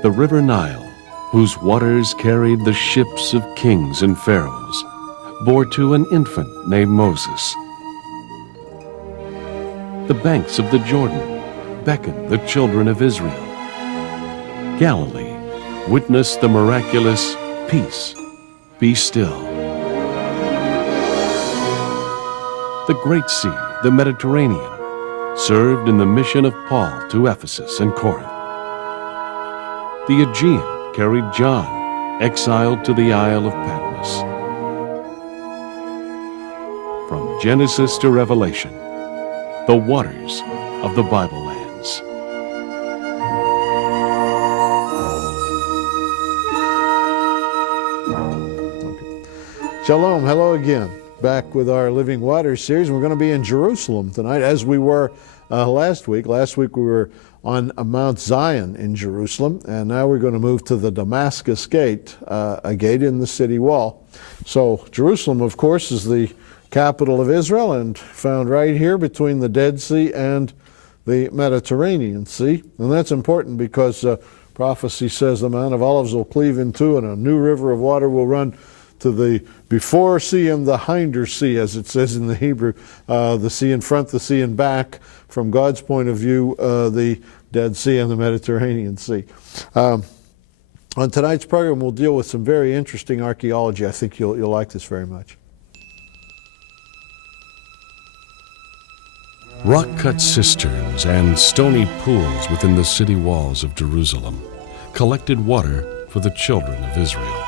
The River Nile, whose waters carried the ships of kings and pharaohs, bore to an infant named Moses. The banks of the Jordan beckoned the children of Israel. Galilee witnessed the miraculous "Peace, be still." The Great Sea, the Mediterranean, served in the mission of Paul to Ephesus and Corinth. The Aegean carried John, exiled to the Isle of Patmos. From Genesis to Revelation, the waters of the Bible lands. Shalom, hello again. Back with our Living Waters series. We're going to be in Jerusalem tonight, as we were last week. Last week we were on Mount Zion in Jerusalem, and now we're going to move to the Damascus Gate, a gate in the city wall. So Jerusalem, of course, is the capital of Israel and found right here between the Dead Sea and the Mediterranean Sea. And that's important because prophecy says the Mount of Olives will cleave in two and a new river of water will run to the before sea and the hinder sea, as it says in the Hebrew, the sea in front, the sea in back. From God's point of view, the Dead Sea and the Mediterranean Sea. On tonight's program, we'll deal with some very interesting archaeology. I think you'll like this very much. Rock-cut cisterns and stony pools within the city walls of Jerusalem collected water for the children of Israel.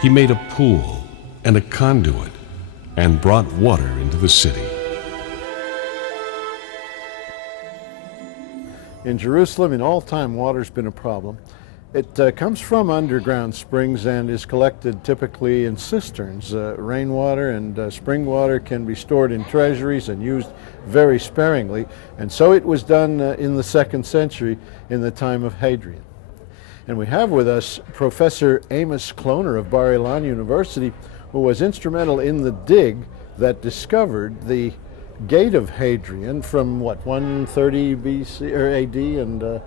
He made a pool and a conduit and brought water into the city. In Jerusalem, in all time, water's been a problem. It comes from underground springs and is collected typically in cisterns. Rainwater and spring water can be stored in treasuries and used very sparingly. And so it was done in the 2nd century in the time of Hadrian. And we have with us Professor Amos Kloner of Bar Ilan University, who was instrumental in the dig that discovered the Gate of Hadrian from, 130 BC or AD? And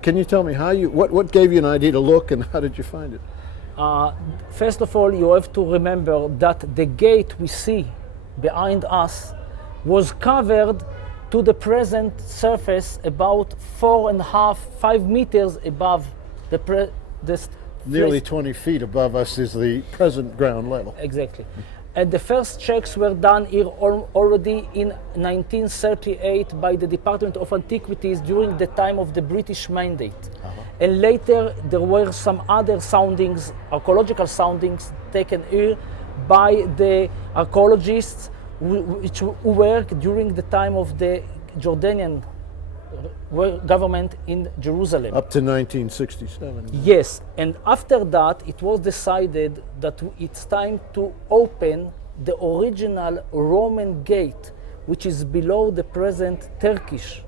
can you tell me what gave you an idea to look and how did you find it? First of all, you have to remember that the gate we see behind us was covered to the present surface about 4.5, 5 meters above this Nearly place. 20 feet above us is the present ground level. Exactly. And the first checks were done here already in 1938 by the Department of Antiquities during the time of the British Mandate. And later there were some other soundings, archaeological soundings taken here by the archaeologists who worked during the time of the Jordanian government in Jerusalem. Up to 1967. Yes, and after that it was decided that it's time to open the original Roman gate, which is below the present Turkish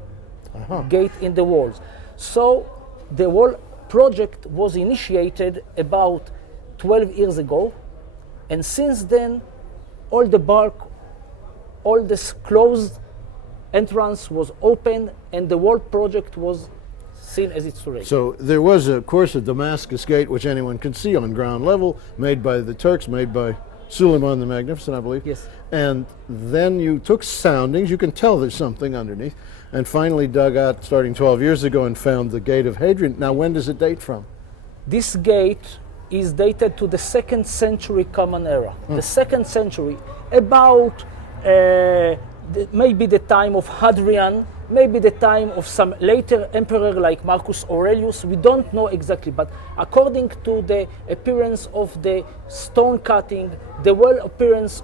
gate in the walls. So the whole project was initiated about 12 years ago, and since then all the bark, all this closed entrance was open, and the whole project was seen as it's today. So there was, of course, a Damascus Gate, which anyone can see on ground level, made by the Turks, made by Suleiman the Magnificent, I believe. Yes. And then you took soundings, you can tell there's something underneath, and finally dug out, starting 12 years ago, and found the Gate of Hadrian. Now, when does it date from? This gate is dated to the 2nd century Common Era. The 2nd century, about maybe the time of Hadrian, maybe the time of some later emperor like Marcus Aurelius. We don't know exactly, but according to the appearance of the stone cutting, the wall appearance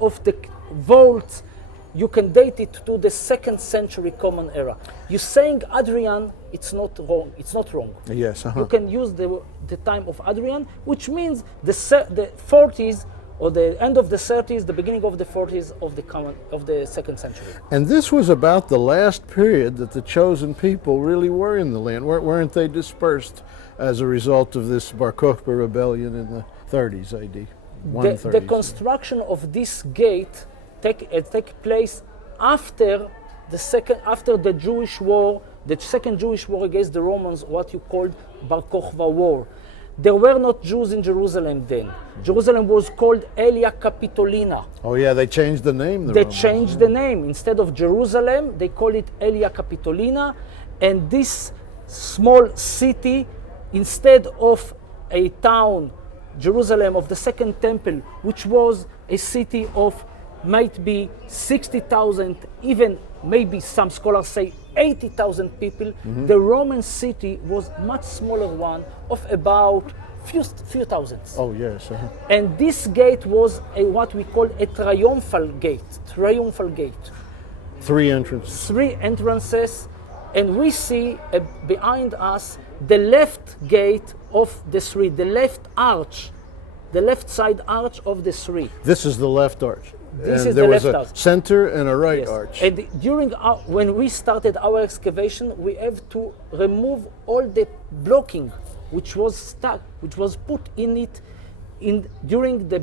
of the vaults, you can date it to the 2nd century Common Era. You're saying Hadrian, it's not wrong. It's not wrong. Yes. You can use the time of Hadrian, which means the 40s or the end of the 30s, the beginning of the 40s of the 2nd century. And this was about the last period that the chosen people really were in the land. Weren't they dispersed as a result of this Bar Kokhba rebellion in the 30s AD? The construction of this gate take place after the Jewish war the Second Jewish War against the Romans, what you called Bar Kokhba War. There were not Jews in Jerusalem then. Jerusalem was called Aelia Capitolina. Oh yeah, they changed the name. They changed the name. Instead of Jerusalem, they call it Aelia Capitolina. And this small city, instead of a town, Jerusalem of the Second Temple, which was a city of might be 60,000, even maybe some scholars say 80,000 people, the Roman city was much smaller one of about few thousands. Oh yes. And this gate was what we call a triumphal gate. Triumphal gate. 3 entrances. 3 entrances, and we see behind us the left gate of the 3, the left arch, the left side arch of the 3. This is the left arch. This and is there the was left a arch. center and a right Yes. arch. And during when we started our excavation, we have to remove all the blocking which was stuck, which was put in it during the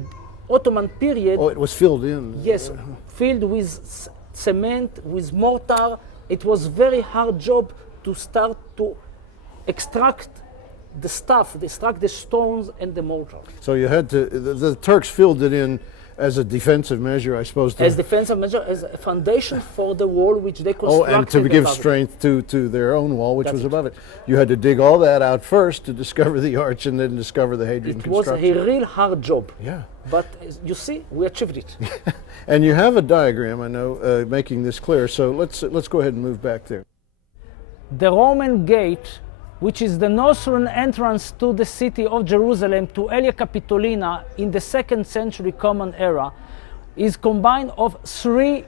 Ottoman period. Oh, it was filled in. Yes, filled with cement, with mortar. It was very hard job to start to extract the stuff, extract the stones and the mortar. So you had to, the Turks filled it in as a defensive measure, I suppose. As defensive measure, as a foundation for the wall which they constructed. Oh, and to give above it. strength to their own wall, which That's was it. above it. You had to dig all that out first to discover the arch and then discover the Hadrian It was construction. a real hard job. Yeah. But you see, we achieved it. And you have a diagram, I know, making this clear. So let's go ahead and move back there. The Roman gate, which is the northern entrance to the city of Jerusalem, to Aelia Capitolina in the 2nd century Common Era, is combined of 3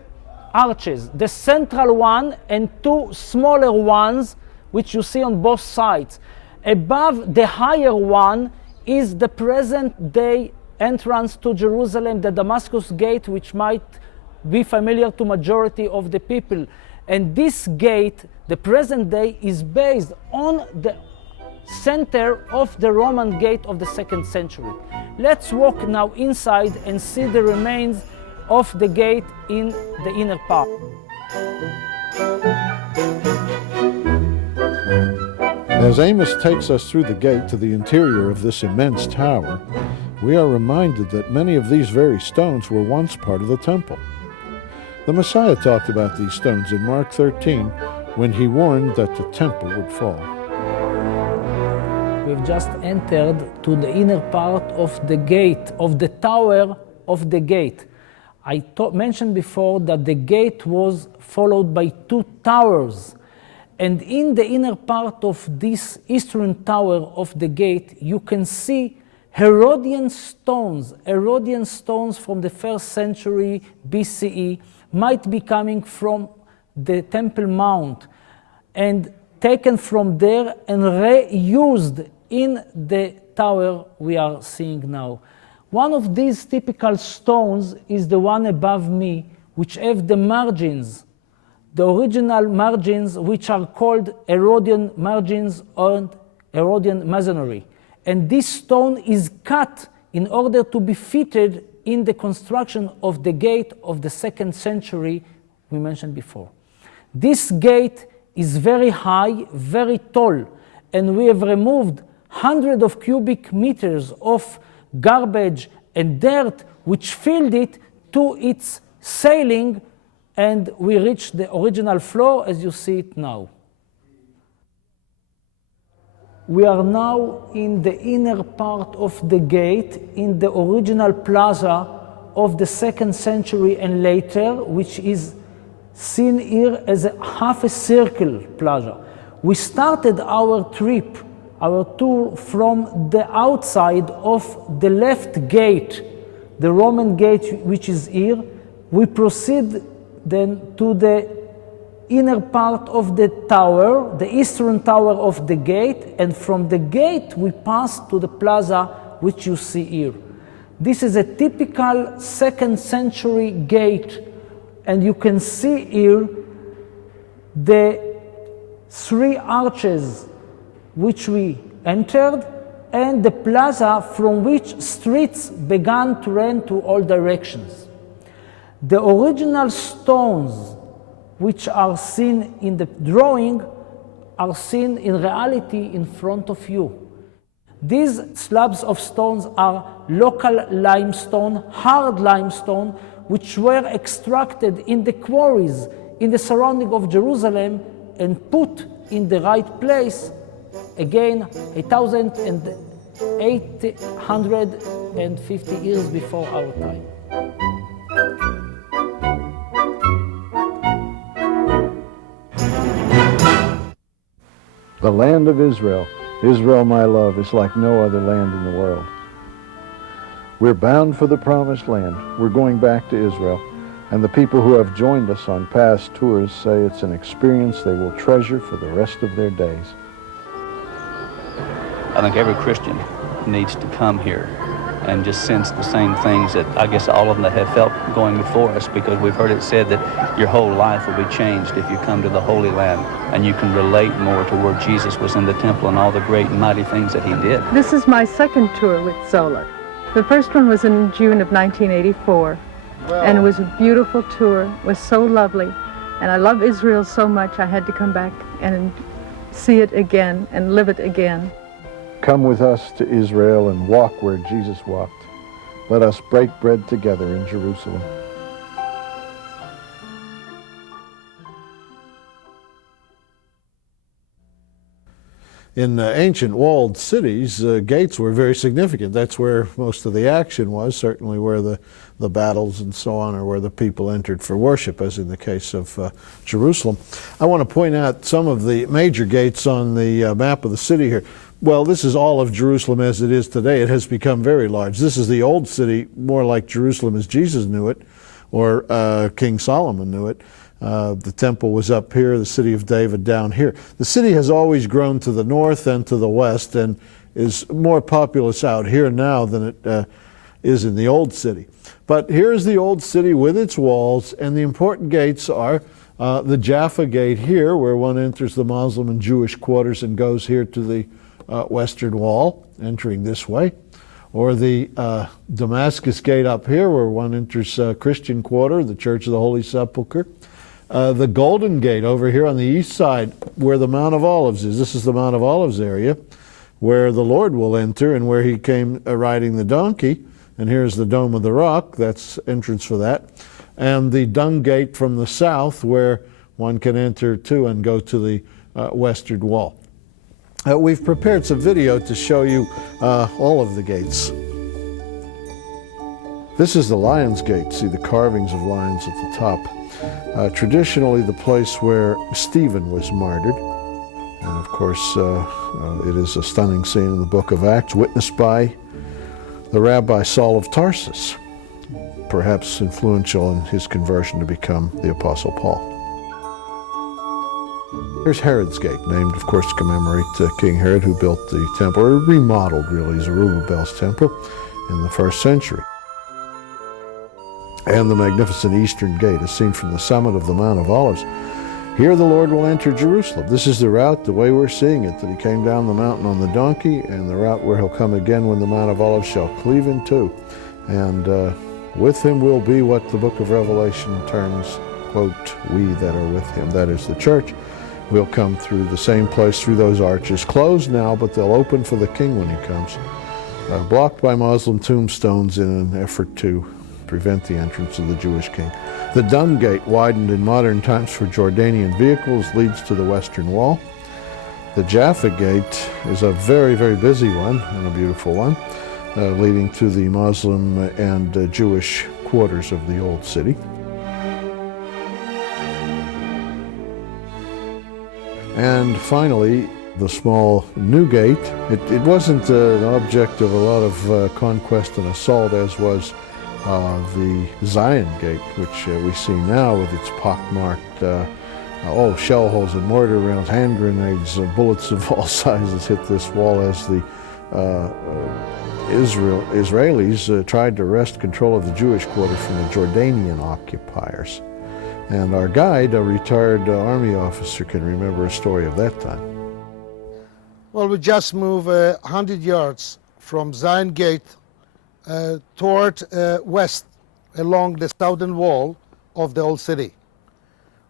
arches, the central one and 2 smaller ones, which you see on both sides. Above the higher one is the present day entrance to Jerusalem, the Damascus Gate, which might be familiar to majority of the people. And this gate, the present day, is based on the center of the Roman gate of the 2nd century. Let's walk now inside and see the remains of the gate in the inner part. As Amos takes us through the gate to the interior of this immense tower, we are reminded that many of these very stones were once part of the temple. The Messiah talked about these stones in Mark 13 when he warned that the temple would fall. We've just entered to the inner part of the gate, of the tower of the gate. I mentioned before that the gate was followed by 2 towers. And in the inner part of this eastern tower of the gate, you can see Herodian stones from the 1st century BCE, might be coming from the Temple Mount and taken from there and reused in the tower we are seeing now. One of these typical stones is the one above me, which have the margins, the original margins, which are called Herodian margins or Herodian masonry. And this stone is cut in order to be fitted in the construction of the gate of the 2nd century we mentioned before. This gate is very high, very tall, and we have removed hundreds of cubic meters of garbage and dirt which filled it to its ceiling, and we reached the original floor as you see it now. We are now in the inner part of the gate, in the original plaza of the 2nd century and later, which is seen here as a half a circle plaza. We started our trip, our tour, from the outside of the left gate, the Roman gate which is here. We proceed then to the inner part of the tower, the eastern tower of the gate, and from the gate we pass to the plaza which you see here. This is a typical 2nd century gate, and you can see here the 3 arches which we entered and the plaza from which streets began to run to all directions. The original stones which are seen in the drawing are seen in reality in front of you. These slabs of stones are local limestone, hard limestone, which were extracted in the quarries in the surrounding of Jerusalem and put in the right place, again, 1,850 years before our time. The land of Israel. Israel, my love, is like no other land in the world. We're bound for the promised land. We're going back to Israel. And the people who have joined us on past tours say it's an experience they will treasure for the rest of their days. I think every Christian needs to come here and just sense the same things that I guess all of them that have felt going before us, because we've heard it said that your whole life will be changed if you come to the Holy Land and you can relate more to where Jesus was in the temple and all the great and mighty things that he did. This is my second tour with Zola. The first one was in June of 1984, and it was a beautiful tour. It was so lovely, and I love Israel so much I had to come back and see it again and live it again. Come with us to Israel and walk where Jesus walked. Let us break bread together in Jerusalem. In ancient walled cities, gates were very significant. That's where most of the action was, certainly where the battles and so on, or where the people entered for worship, as in the case of Jerusalem. I want to point out some of the major gates on the map of the city here. Well, this is all of Jerusalem as it is today. It has become very large. This is the old city, more like Jerusalem as Jesus knew it, or King Solomon knew it. The temple was up here, the city of David down here. The city has always grown to the north and to the west, and is more populous out here now than it is in the old city. But here's the old city with its walls, and the important gates are the Jaffa Gate here, where one enters the Muslim and Jewish quarters and goes here to the western wall, entering this way, or the Damascus Gate up here, where one enters Christian quarter, the Church of the Holy Sepulchre. The Golden Gate over here on the east side, where the Mount of Olives is. This is the Mount of Olives area, where the Lord will enter and where he came riding the donkey. And here's the Dome of the Rock, that's entrance for that. And the Dung Gate from the south, where one can enter too and go to the western wall. We've prepared some video to show you all of the gates. This is the Lion's Gate. See the carvings of lions at the top. Traditionally the place where Stephen was martyred. And of course it is a stunning scene in the book of Acts, witnessed by the Rabbi Saul of Tarsus, perhaps influential in his conversion to become the Apostle Paul. Here's Herod's Gate, named, of course, to commemorate King Herod, who built the temple, or remodeled, really, Zerubbabel's temple in the 1st century. And the magnificent Eastern Gate is seen from the summit of the Mount of Olives. Here the Lord will enter Jerusalem. This is the route, the way we're seeing it, that he came down the mountain on the donkey, and the route where he'll come again when the Mount of Olives shall cleave in two. And with him will be what the book of Revelation terms, quote, we that are with him, that is the church. We'll come through the same place, through those arches, closed now, but they'll open for the king when he comes, blocked by Muslim tombstones in an effort to prevent the entrance of the Jewish king. The Dung Gate, widened in modern times for Jordanian vehicles, leads to the western wall. The Jaffa Gate is a very, very busy one, and a beautiful one, leading to the Muslim and Jewish quarters of the old city. And finally, the small New Gate. It wasn't an object of a lot of conquest and assault, as was the Zion Gate, which we see now with its pockmarked shell holes and mortar rounds, hand grenades, bullets of all sizes hit this wall as the Israelis tried to wrest control of the Jewish quarter from the Jordanian occupiers. And our guide, a retired army officer, can remember a story of that time. Well, we just moved 100 yards from Zion Gate toward west along the southern wall of the old city.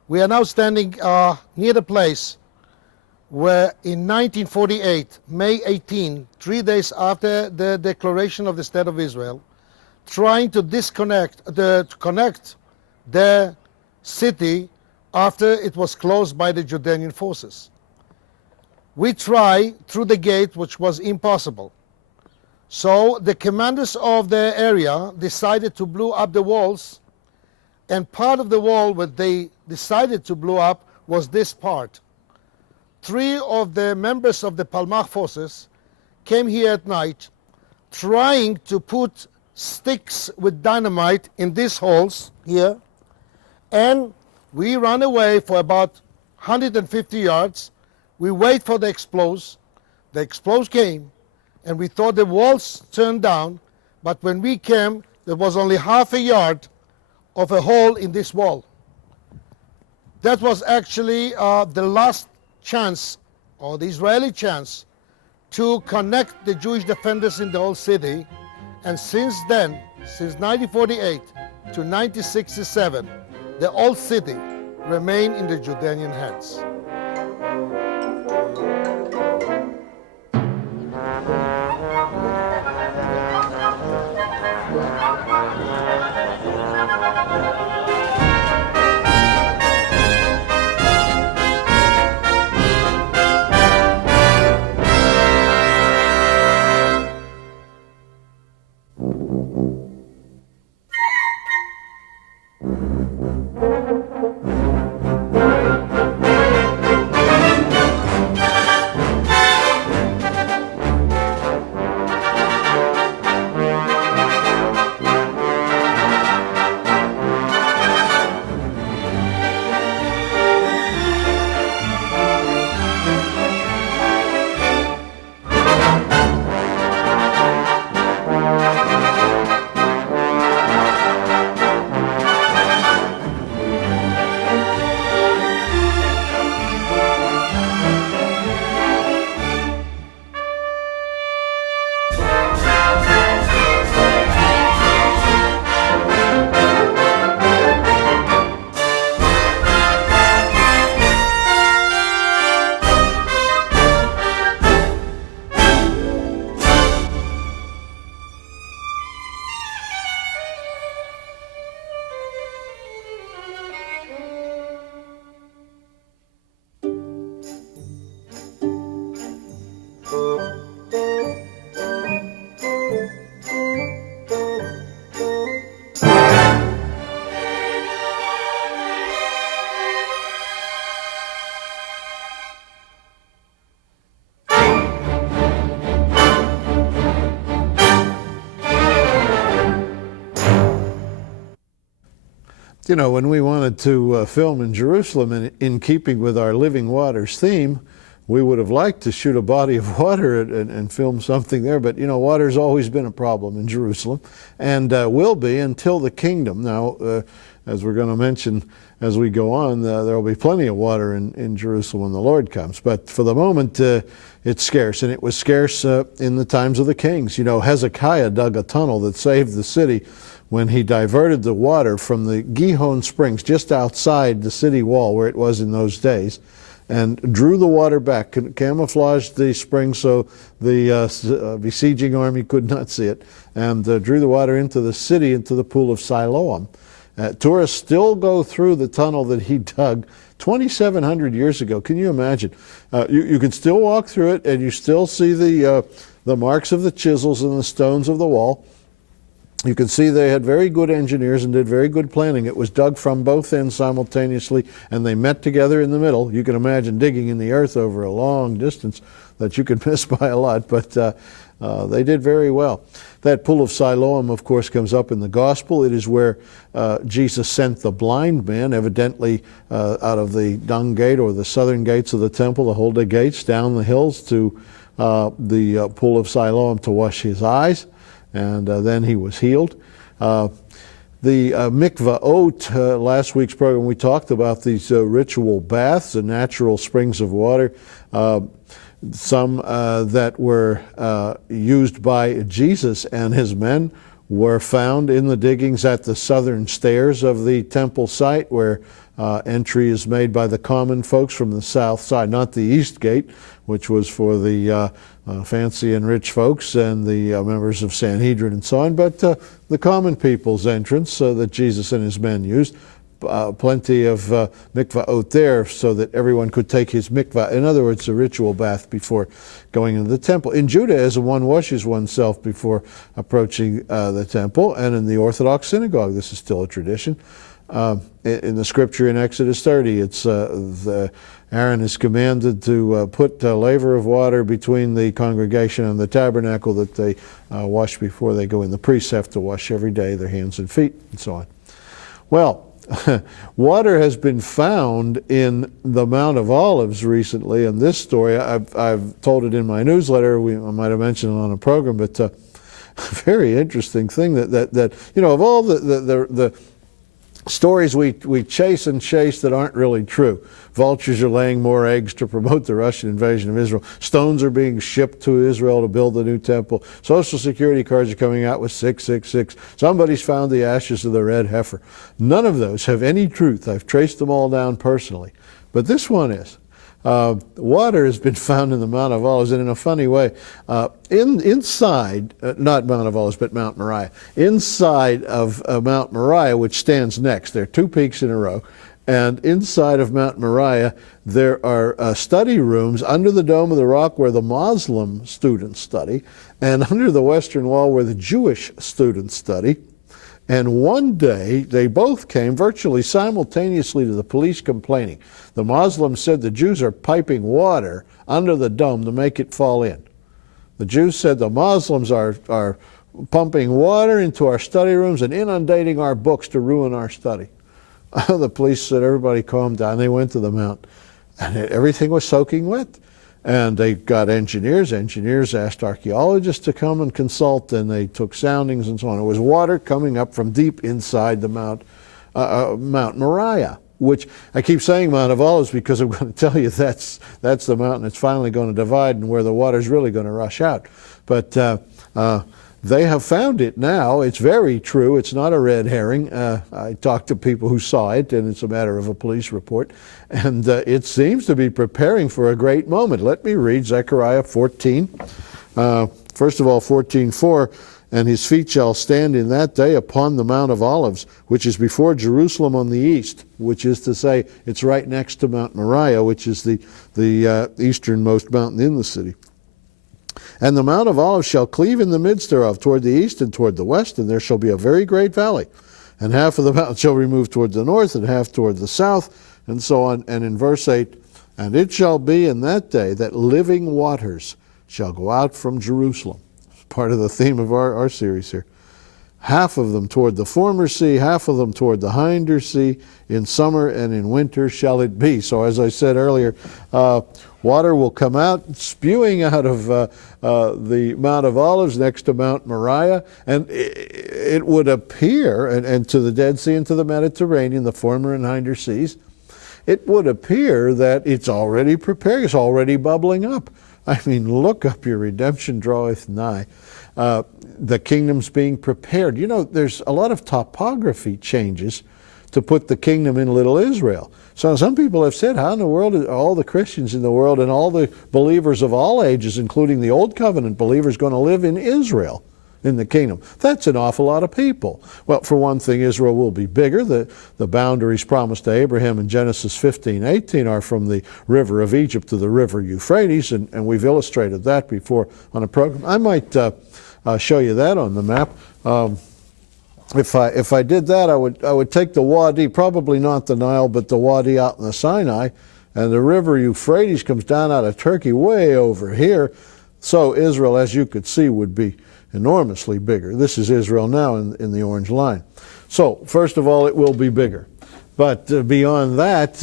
We are now standing near the place where in 1948, May 18, 3 days after the declaration of the State of Israel, trying to connect the city after it was closed by the Jordanian forces. We tried through the gate, which was impossible. So the commanders of the area decided to blow up the walls, and part of the wall that they decided to blow up was this part. 3 of the members of the Palmach forces came here at night trying to put sticks with dynamite in these holes here, and we ran away for about 150 yards. We wait for the explosion. The explosion came, and we thought the walls turned down, but when we came, there was only half a yard of a hole in this wall. That was actually the last chance, or the Israeli chance, to connect the Jewish defenders in the whole city. And since then, since 1948 to 1967, the whole city remained in the Jordanian hands. You know, when we wanted to film in Jerusalem in keeping with our Living Waters theme, we would have liked to shoot a body of water and film something there, but you know, water's always been a problem in Jerusalem, and will be until the kingdom. Now, as we're going to mention as we go on, there will be plenty of water in Jerusalem when the Lord comes, but for the moment it's scarce, and it was scarce in the times of the kings. You know, Hezekiah dug a tunnel that saved the city when he diverted the water from the Gihon Springs just outside the city wall where it was in those days, and drew the water back, camouflaged the spring so the besieging army could not see it, and drew the water into the city, into the pool of Siloam. Tourists still go through the tunnel that he dug 2,700 years ago. Can you imagine? You can still walk through it, and you still see the marks of the chisels and the stones of the wall. You can see they had very good engineers and did very good planning. It was dug from both ends simultaneously, and they met together in the middle. You can imagine digging in the earth over a long distance that you could miss by a lot, but they did very well. That pool of Siloam, of course, comes up in the gospel. It is where Jesus sent the blind man, evidently out of the dung gate or the southern gates of the temple, the Huldah gates, down the hills to the pool of Siloam to wash his eyes. And then he was healed. The mikvaot, last week's program, we talked about these ritual baths, the natural springs of water, some that were used by Jesus and his men were found in the diggings at the southern stairs of the temple site, where Entry is made by the common folks from the south side, not the east gate, which was for the fancy and rich folks and the members of Sanhedrin and so on, but the common people's entrance that Jesus and his men used. Plenty of mikvaot there so that everyone could take his mikvah. In other words, a ritual bath before going into the temple. In Judaism, one washes oneself before approaching the temple, and in the Orthodox synagogue, this is still a tradition. In the scripture in Exodus 30, it's Aaron is commanded to put a laver of water between the congregation and the tabernacle that they wash before they go in. The priests have to wash every day their hands and feet and so on. Well, water has been found in the Mount of Olives recently, and this story, I've told it in my newsletter, I might have mentioned it on a program, but a very interesting thing that you know, of all the stories we chase and chase that aren't really true. Vultures are laying more eggs to promote the Russian invasion of Israel. Stones are being shipped to Israel to build the new temple. Social security cards are coming out with 666. Somebody's found the ashes of the red heifer. None of those have any truth. I've traced them all down personally. But this one is. Water has been found in the Mount of Olives, and in a funny way, inside, not Mount of Olives, but Mount Moriah, inside of Mount Moriah, which stands next, there are two peaks in a row, and inside of Mount Moriah, there are study rooms under the Dome of the Rock where the Muslim students study, and under the western wall where the Jewish students study. And one day, they both came virtually simultaneously to the police complaining. The Muslims said the Jews are piping water under the dome to make it fall in. The Jews said the Muslims are pumping water into our study rooms and inundating our books to ruin our study. The police said, everybody calm down. They went to the mount, and everything was soaking wet. And they got engineers. Engineers asked archaeologists to come and consult, and they took soundings and so on. It was water coming up from deep inside the Mount Moriah, which I keep saying Mount of Olives because I'm going to tell you that's the mountain that's finally going to divide and where the water's really going to rush out. But they have found it now. It's very true. It's not a red herring. I talked to people who saw it, and it's a matter of a police report. And it seems to be preparing for a great moment. Let me read Zechariah 14. First of all, 14:4, and his feet shall stand in that day upon the Mount of Olives, which is before Jerusalem on the east, which is to say it's right next to Mount Moriah, which is the easternmost mountain in the city. And the Mount of Olives shall cleave in the midst thereof toward the east and toward the west, and there shall be a very great valley. And half of the mountain shall remove toward the north, and half toward the south, and so on. And in verse 8, and it shall be in that day that living waters shall go out from Jerusalem. It's part of the theme of our series here. Half of them toward the former sea, half of them toward the hinder sea. In summer and in winter shall it be. So as I said earlier, water will come out, spewing out of the Mount of Olives next to Mount Moriah, and it would appear, and to the Dead Sea and to the Mediterranean, the former and hinder seas, it would appear that it's already prepared, it's already bubbling up. I mean, look up, your redemption draweth nigh. The kingdom's being prepared. You know, there's a lot of topography changes to put the kingdom in Little Israel. So some people have said, how in the world are all the Christians in the world and all the believers of all ages, including the Old Covenant believers, going to live in Israel, in the kingdom? That's an awful lot of people. Well, for one thing, Israel will be bigger. The boundaries promised to Abraham in Genesis 15:18 are from the river of Egypt to the river Euphrates, and we've illustrated that before on a program. I might show you that on the map. If I did that, I would take the Wadi, probably not the Nile, but the Wadi out in the Sinai, and the river Euphrates comes down out of Turkey way over here. So Israel, as you could see, would be enormously bigger. This is Israel now in the orange line. So first of all, it will be bigger. But beyond that,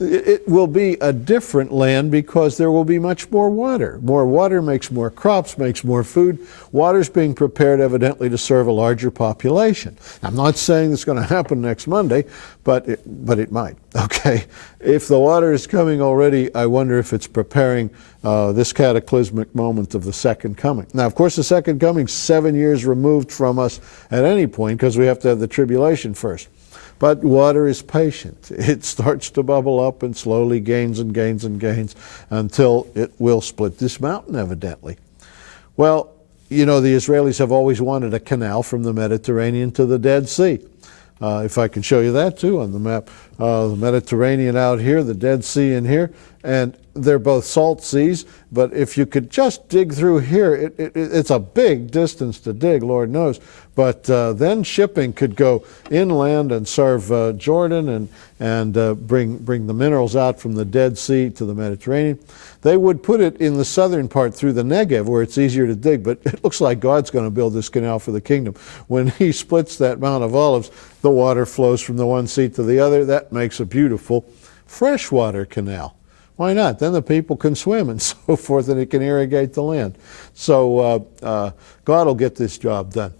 it will be a different land because there will be much more water. More water makes more crops, makes more food. Water's being prepared evidently to serve a larger population. I'm not saying it's going to happen next Monday, but it might. Okay, if the water is coming already, I wonder if it's preparing this cataclysmic moment of the second coming. Now, of course, the second coming 7 years removed from us at any point because we have to have the tribulation first. But water is patient. It starts to bubble up and slowly gains and gains and gains until it will split this mountain, evidently. Well, you know, the Israelis have always wanted a canal from the Mediterranean to the Dead Sea. If I can show you that too on the map. The Mediterranean out here, the Dead Sea in here, and they're both salt seas, but if you could just dig through here, it's a big distance to dig, Lord knows, but then shipping could go inland and serve Jordan and bring the minerals out from the Dead Sea to the Mediterranean. They would put it in the southern part through the Negev where it's easier to dig, but it looks like God's going to build this canal for the kingdom. When he splits that Mount of Olives, the water flows from the one sea to the other. That makes a beautiful freshwater canal. Why not? Then the people can swim and so forth, and it can irrigate the land. So God will get this job done.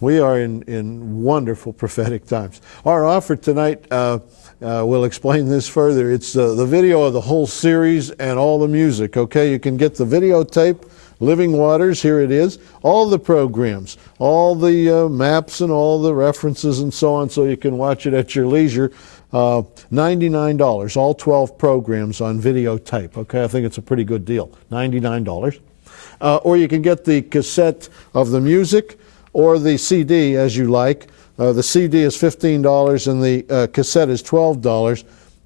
We are in wonderful prophetic times. Our offer tonight will explain this further. It's the video of the whole series and all the music, okay? You can get the videotape, Living Waters, here it is, all the programs, all the maps and all the references and so on, so you can watch it at your leisure. $99, all 12 programs on videotape, okay? I think it's a pretty good deal, $99. Or you can get the cassette of the music or the CD as you like. The CD is $15 and the cassette is $12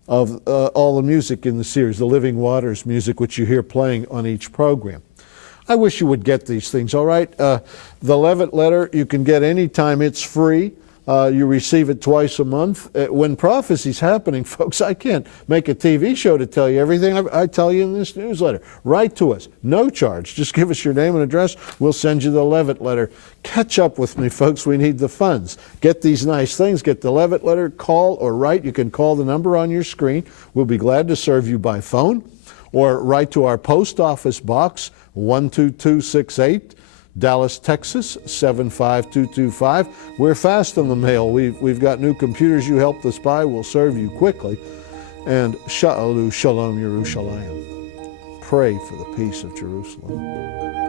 of all the music in the series, the Living Waters music, which you hear playing on each program. I wish you would get these things, all right? The Levitt letter you can get anytime. It's free. You receive it twice a month. When prophecy's happening, folks, I can't make a TV show to tell you everything I tell you in this newsletter. Write to us, no charge. Just give us your name and address. We'll send you the Levitt letter. Catch up with me, folks. We need the funds. Get these nice things. Get the Levitt letter. Call or write. You can call the number on your screen. We'll be glad to serve you by phone, or write to our post office box, 12268. Dallas, Texas, 75225. We're fast on the mail. We've got new computers you helped us buy. We'll serve you quickly. And Sha'alu Shalom Yerushalayim. Pray for the peace of Jerusalem.